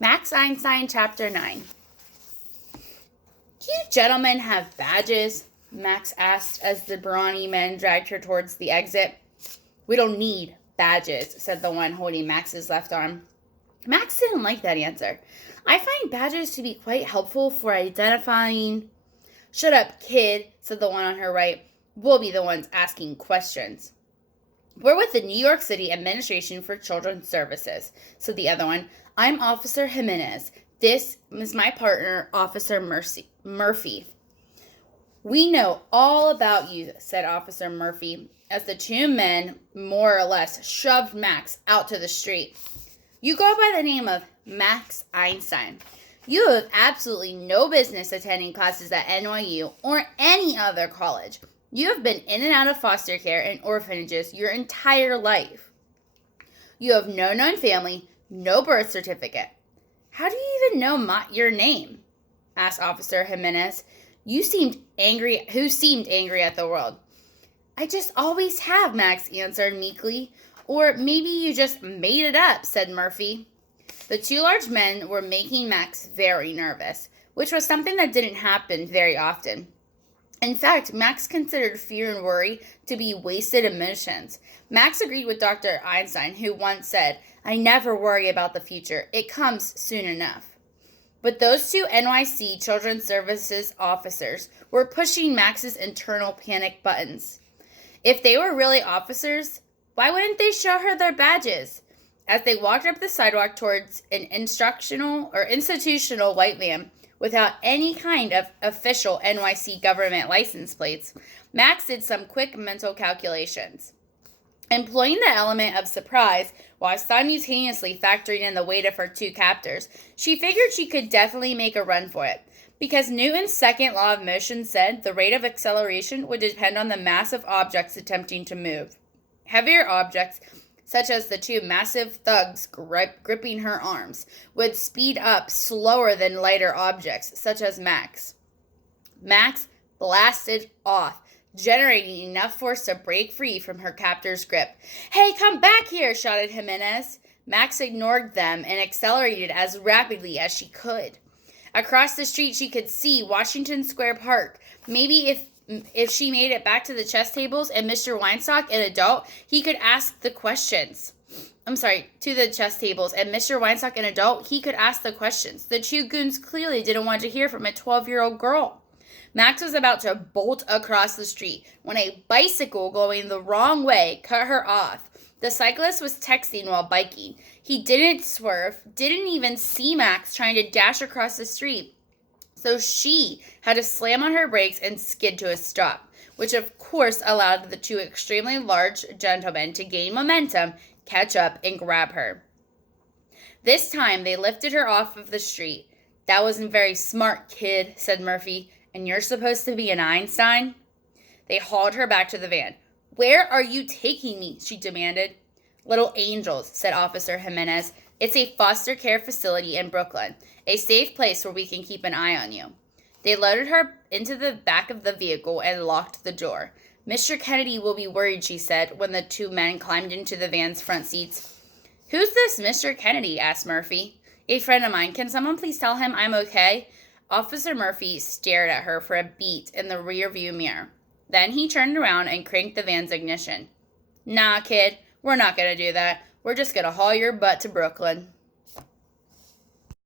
Max Einstein, Chapter 9. Do you gentlemen have badges? Max asked as the brawny men dragged her towards the exit. We don't need badges, said the one holding Max's left arm. Max didn't like that answer. I find badges to be quite helpful for identifying... Shut up, kid, said the one on her right. We'll be the ones asking questions. We're with the New York City Administration for Children's Services, said the other one. I'm Officer Jimenez. This is my partner, Officer Murphy. We know all about you, said Officer Murphy, as the two men more or less shoved Max out to the street. You go by the name of Max Einstein. You have absolutely no business attending classes at NYU or any other college. You have been in and out of foster care and orphanages your entire life. You have no known family, no birth certificate. How do you even know your name? Asked Officer Jimenez, who seemed angry at the world. I just always have, Max answered meekly. Or maybe you just made it up, said Murphy. The two large men were making Max very nervous, which was something that didn't happen very often. In fact, Max considered fear and worry to be wasted emotions. Max agreed with Dr. Einstein, who once said, I never worry about the future. It comes soon enough. But those two NYC Children's Services officers were pushing Max's internal panic buttons. If they were really officers, why wouldn't they show her their badges? As they walked up the sidewalk towards an institutional white van without any kind of official NYC government license plates, Max did some quick mental calculations. Employing the element of surprise while simultaneously factoring in the weight of her two captors, she figured she could definitely make a run for it, because Newton's second law of motion said the rate of acceleration would depend on the mass of objects attempting to move. Heavier objects, such as the two massive thugs gripping her arms, would speed up slower than lighter objects, such as Max. Max blasted off, generating enough force to break free from her captor's grip. Hey, come back here, shouted Jimenez. Max ignored them and accelerated as rapidly as she could. Across the street, she could see Washington Square Park. Maybe if she made it back to the chess tables and Mr. Weinstock, an adult, he could ask the questions. To the chess tables and Mr. Weinstock, an adult, he could ask the questions. The two goons clearly didn't want to hear from a 12-year-old girl. Max was about to bolt across the street when a bicycle going the wrong way cut her off. The cyclist was texting while biking. He didn't swerve, didn't even see Max trying to dash across the street. So she had to slam on her brakes and skid to a stop, which of course allowed the two extremely large gentlemen to gain momentum, catch up, and grab her. This time they lifted her off of the street. That wasn't very smart, kid, said Murphy. And you're supposed to be an Einstein? They hauled her back to the van. Where are you taking me? She demanded. Little Angels, said Officer Jimenez. It's a foster care facility in Brooklyn, a safe place where we can keep an eye on you. They loaded her into the back of the vehicle and locked the door. Mr. Kennedy will be worried, she said, when the two men climbed into the van's front seats. Who's this Mr. Kennedy? Asked Murphy. A friend of mine. Can someone please tell him I'm okay? Officer Murphy stared at her for a beat in the rearview mirror. Then he turned around and cranked the van's ignition. Nah, kid, we're not going to do that. We're just going to haul your butt to Brooklyn.